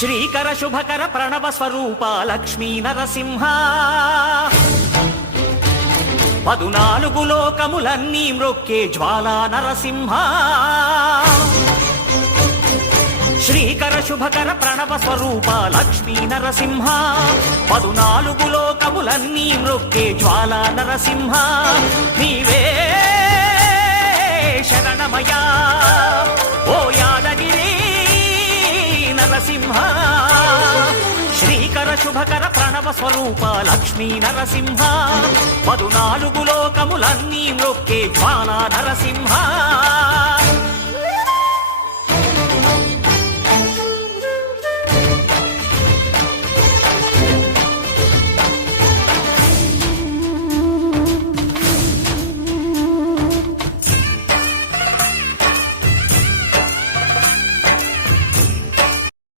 శ్రీకర శుభకర ప్రణవ స్వరూప లక్ష్మీ నరసింహ 14 లోకములన్నీ మ్రొక్కే జ్వాలా నరసింహ శ్రీకర శుభకర ప్రణవ స్వరూప లక్ష్మీ నరసింహ 14 లోకములన్నీ మ్రొక్కే జ్వాలా నరసింహ నీవే శరణమయా ఓ యాదగిరి నరసింహ శ్రీకర శుభకర ప్రణవ స్వరూప లక్ష్మీ నరసింహ 14 లోకములన్నీ మ్రొక్కే జ్వాలా నరసింహ